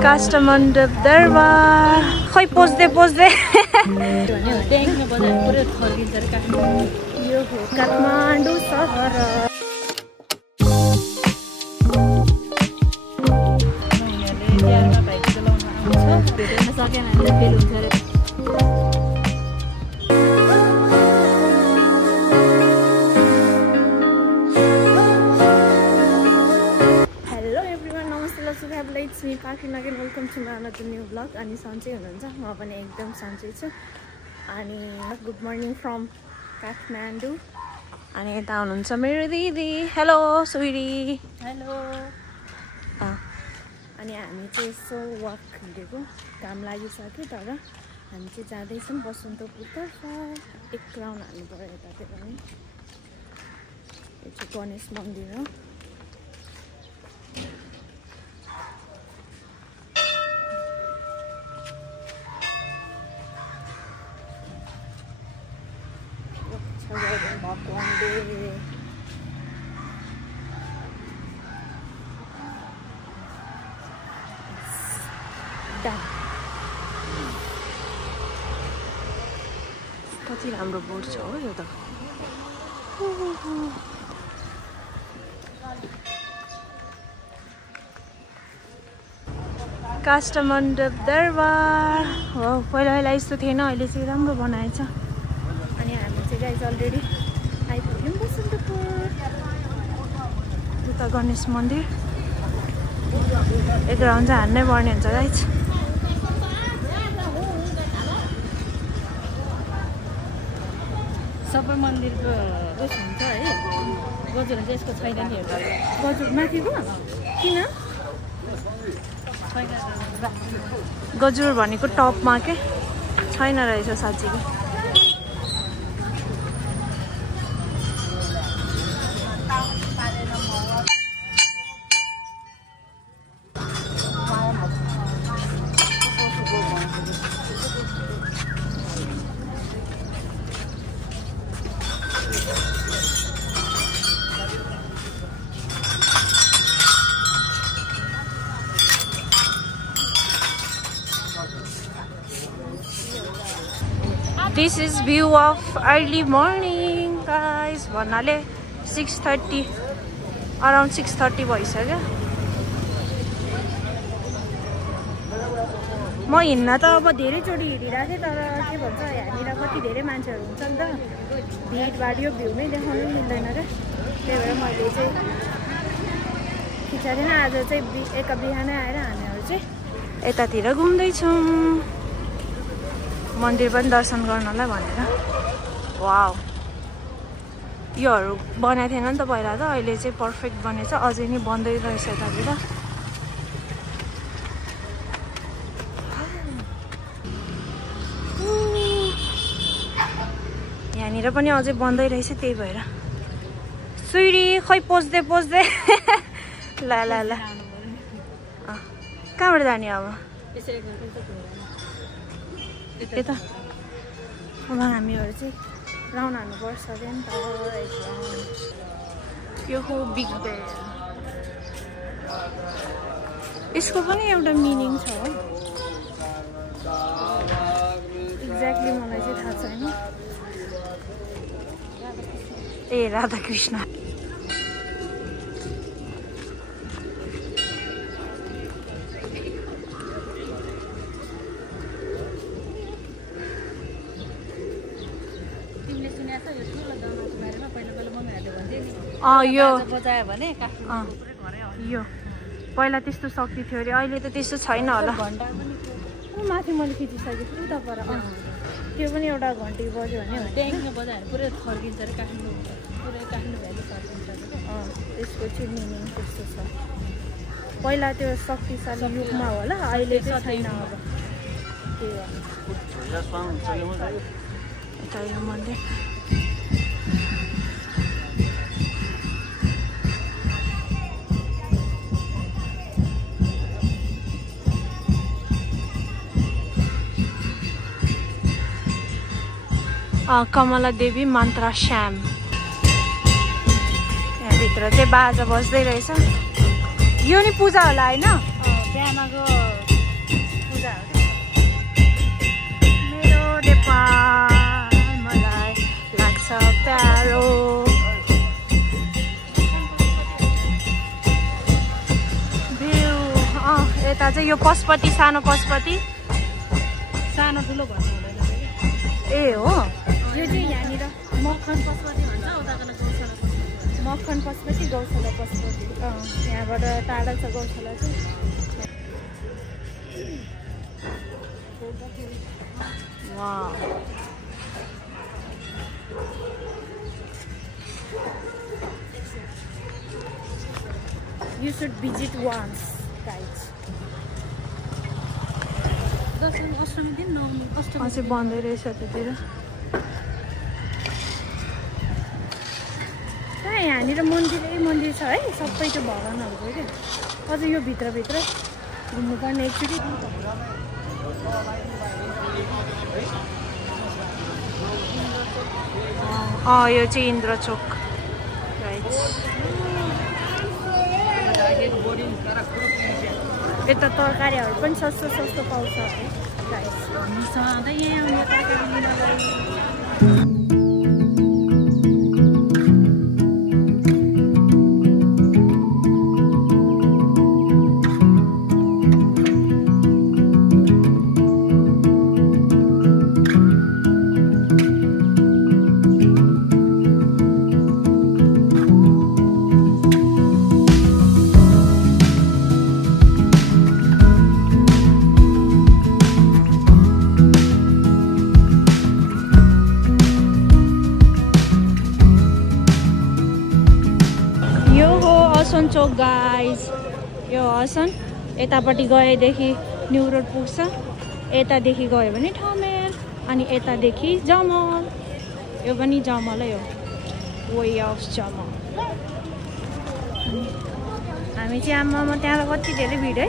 काष्ठमण्डप दरबार खै पोज्दै यो हो काठमाडौँ सहर। It's me Parkin again. Welcome to my another new vlog. Ani सन्चै हुनुहुन्छ? म पनि एकदम सन्चै छु। अनि गुड मर्निङ फ्रम काठमाडौँ। अनि यता हुनुहुन्छ मेरो दिदी। Hello sweetie. हेलो। अनि हामी चाहिँ यसो वक हिँडेको, काम लागिसक्यो तर हामी चाहिँ जाँदैछौँ बसन्तपुरतर्फ। एक राउन्ड हाल्नु पर्यो यतातिर पनि। यो चाहिँ गणेश मन्दिर हो। कति राम्रो बोर्ड छ हो यो त। काष्ठमण्डप दरबार हो। पहिला यस्तो थिएन, अहिले चाहिँ राम्रो बनाएछ। अनि हामी चाहिँ गाइस अलरेडी आइपुग्यौँ बसन्तपुर। उता गणेश मन्दिर। एक राउन्ड चाहिँ हान्नै पर्ने हुन्छ गाइस। सबै मन्दिरको उस हुन्छ है, गजुर चाहिँ यसको छैन नि। गजुर माथिको किन? गजुर भनेको टपमा के छैन रहेछ साँच्चीको। This is view of early morning guys. भन्नाले 6:30 around 6:30 भइसक्यो। म हिँड्न त अब धेरैचोटि हिँडिरहेको थिएँ तर के भन्छ यहाँनिर कति धेरै मान्छेहरू हुन्छ नि त, भिडभाड यो भ्यू नै देखाउनु मिल्दैन क्या। त्यही भएर मैले चाहिँ खिचेन। आज चाहिँ एका बिहानै आएर हामीहरू चाहिँ यतातिर घुम्दैछौँ, मन्दिर पनि दर्शन गर्नलाई भनेर। वाउ, योहरू बनाएको थिएन नि त पहिला त, अहिले चाहिँ पर्फेक्ट बनेछ। अझै नि बन्दै रहेछ यतातिर। यहाँनिर पनि अझै बन्दै रहेछ, त्यही भएर। सुइरी खै पोज्दै ल ल ल कहाँबाट जाने अब? यता अब हामीहरू चाहिँ राउन्ड हान्नुपर्छ अरे नि त। यो हो बिग बेल। यसको पनि एउटा मिनिङ छ हो, एक्ज्याक्टली मलाई चाहिँ थाहा छैन। ए राधाकृष्ण। यो यो पहिला त्यस्तो शक्ति थियो अरे, अहिले त त्यस्तो छैन होला। माथि मैले खिचिसकेको छु उता पर। त्यो पनि एउटा घन्टी बज्यो भने ट्याङ्कमा बजाएर पुरै फर्किन्छ अरे काठमाडौँ, पुरै काठमाडौँ भ्याली फर्किन्छ। त्यसको चाहिँ मिनिङ त्यस्तो छ। पहिला त्यो शक्तिशाली युगमा होला, अहिले चाहिँ छैन। अब त्यही हो मन्दिर। कमला देवी मन्त्रा श्याम। यहाँभित्र चाहिँ बाजा बज्दै रहेछ। यो नि पूजा होला होइन? बिहानको यता चाहिँ यो पशुपति सानो पशुपति सानो ठुलो भन्नु हुँदैन ए हो यो चाहिँ यहाँनिर मक्खन पशुपति भन्छ उताको गौशाला पशुपति मक्खन पशुपति गौशाला पशुपति यहाँबाट टाढा छ गौशाला चाहिँ वाह You should visit once, guys. Ashtami दिन नवमी अष्टमी अझै बन्दै रहेछ त्यतिर यहाँनिर मन्दिरै मन्दिर छ है सबै त्यो भगवानहरूको क्या अझ यो भित्रभित्र घुम्नुपर्ने एकचोटि यो चाहिँ इन्द्रचोक यता तरकारीहरू पनि सस्तो सस्तो पाउँछ है सधैँ यहीँ आउने तरकारी लिनलाई चोक गाइज यो हसन यतापट्टि गएदेखि न्यू रोड पुग्छ यतादेखि गयो भने ठमेल अनि यतादेखि जमल यो पनि जमलै हो वे अफ जमल हामी चाहिँ आमामा त्यहाँ कति धेरै भिड है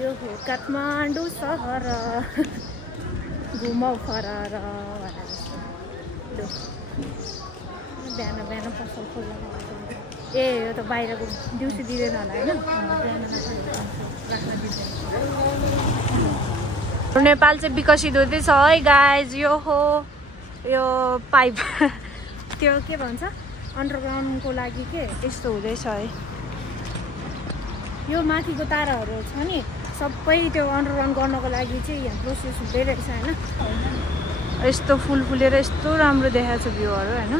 यो हो काठमाडौँ सहर घुमाउ फरार बिहान बिहान पसल खोल्न ए यो त बाहिरको दिउँसो दिँदैन होला होइन नेपाल चाहिँ विकसित हुँदैछ है गाइज यो हो यो पाइप त्यो के भन्छ अन्डरग्राउन्डको लागि के यस्तो हुँदैछ है यो माथिको ताराहरू छ नि सबै त्यो अन्डरग्राउन्ड गर्नको लागि चाहिँ यहाँ प्रोसेस हुँदै रहेछ होइन यस्तो फुल फुलेर यस्तो राम्रो देखाएको छ भ्यूहरू होइन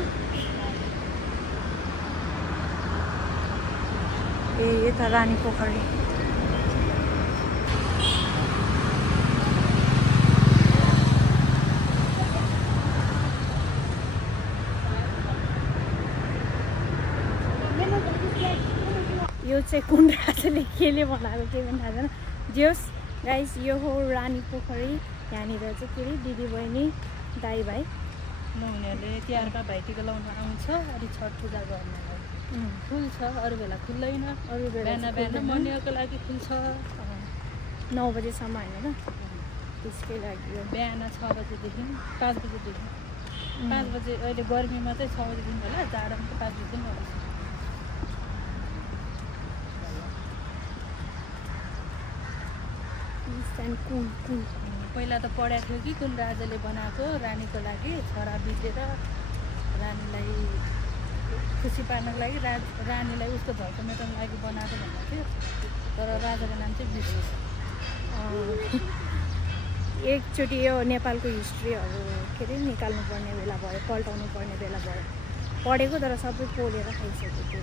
ए यता रानी पोखरी यो चाहिँ कुन राजाले केले बनाएको के पनि थाहा छैन जेस गाइस यो हो रानी पोखरी यहाँनिर चाहिँ के अरे दिदी बहिनी दाइ भाइ उनीहरूले तिहारका भाइटिका लाउन आउँछ अनि छठ पूजा गर्नलाई खुल्छ अरू बेला खुल्दैन अरू बेला बिहान बिहान मर्निङको लागि खुल्छ 9 बजेसम्म होइन त्यसकै लागि यो बिहान 6 बजेदेखि 5 बजेदेखि 5 बजे अहिले गर्मीमा चाहिँ 6 बजेदेखि होला जाडोमा 5 बजेदेखि होला पहिला त पढाएको थियो कि कुन राजाले बनाएको रानीको लागि छोरा बितेर रानीलाई खुसी पार्नको लागि रानीलाई उसको झर्को मेटाउनको लागि बनाएको भनेको थियो तर राजाको नाम चाहिँ बिर्सियो एकचोटि यो नेपालको हिस्ट्रीहरू के अरे निकाल्नु पर्ने बेला भयो पल्टाउनु पर्ने बेला भयो पढेको तर सबै पोलेर खाइसक्यो त्यो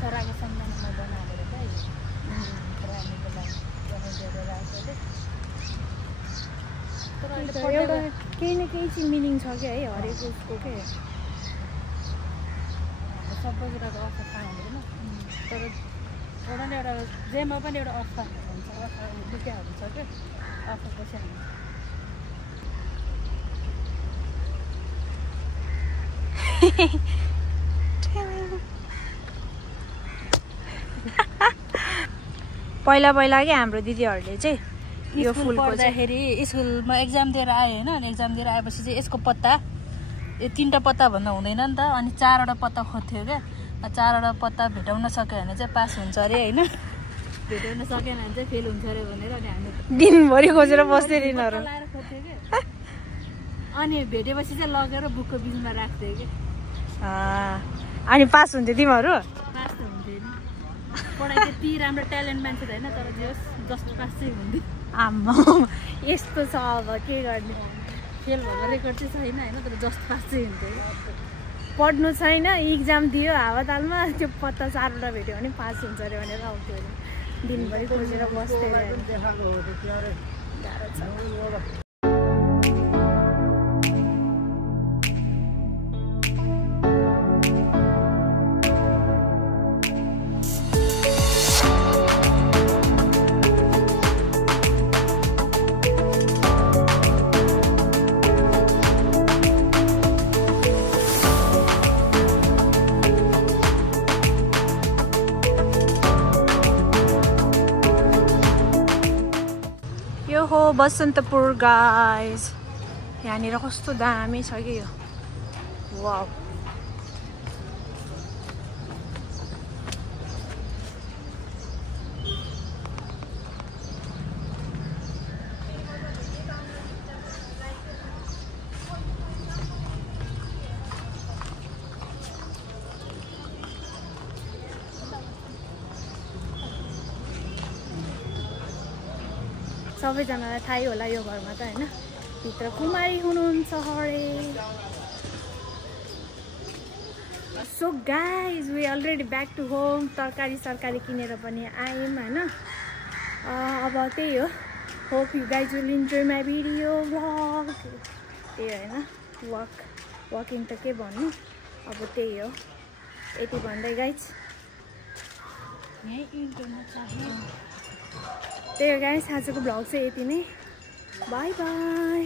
छोराको सम्मानमा बनाएको रहेछ रानीको लागि तर एउटा केही न केही चाहिँ मिनिङ छ क्या है हरेक उसको के सबै कुराको अर्थ थाहा हुँदैन तर एउटा न एउटा जेमा पनि एउटा अर्थ हुन्छ अर्थ दुईवटा हुन्छ क्या अर्थ पछि पहिला पहिला के हाम्रो दिदीहरूले चाहिँ यो फुल पढ्दाखेरि स्कुलमा एक्जाम दिएर आयो होइन अनि एक्जाम दिएर आएपछि चाहिँ यसको पत्ता यो 3टा पत्ता भन्दा हुँदैन नि त अनि 4वटा पत्ता खोज्थ्यो क्या 4वटा पत्ता भेटाउन सक्यो भने चाहिँ पास हुन्छ अरे होइन भेटाउन सकेन भने चाहिँ फेल हुन्छ अरे भनेर अनि हामी दिनभरि खोजेर बस्दै दिनहरू अनि भेटेपछि चाहिँ लगेर बुकको बिचमा राख्थ्यो कि अनि पास हुन्थ्यो तिमीहरू पास त हुन्थ्यो नि पढाइ त्यति राम्रो ट्यालेन्ट मान्छे त होइन तर जे होस् जस्ट पास चाहिँ हुन्थ्यो आम्मा यस्तो छ अब के गर्ने फेल भएको रेकर्ड चाहिँ छैन होइन तर जस्ट पास चाहिँ हुन्थ्यो पढ्नु छैन इक्जाम दियो हावातालमा त्यो पत्ता 4वटा भेट्यो भने पास हुन्छ अरे भनेर आउँथ्यो अरे दिनभरि खोजेर बस्थ्यो यो हो बसन्तपुर गाइज यहाँनिर कस्तो दामी छ कि यो वाउ सबैजनालाई थाहै होला यो घरमा त हैन भित्र कुमारी हुनुहुन्छ अरे so guys we already back to home तरकारी सरकारी किनेर पनि आयौँ हैन अब त्यही हो hope you guys will enjoy my video vlog त्यही हैन वकिङ त के भन्नु अब त्यही हो यति भन्दै गाइज त्यही हो गाइज आजको भ्लग चाहिँ यति नै बाई बाई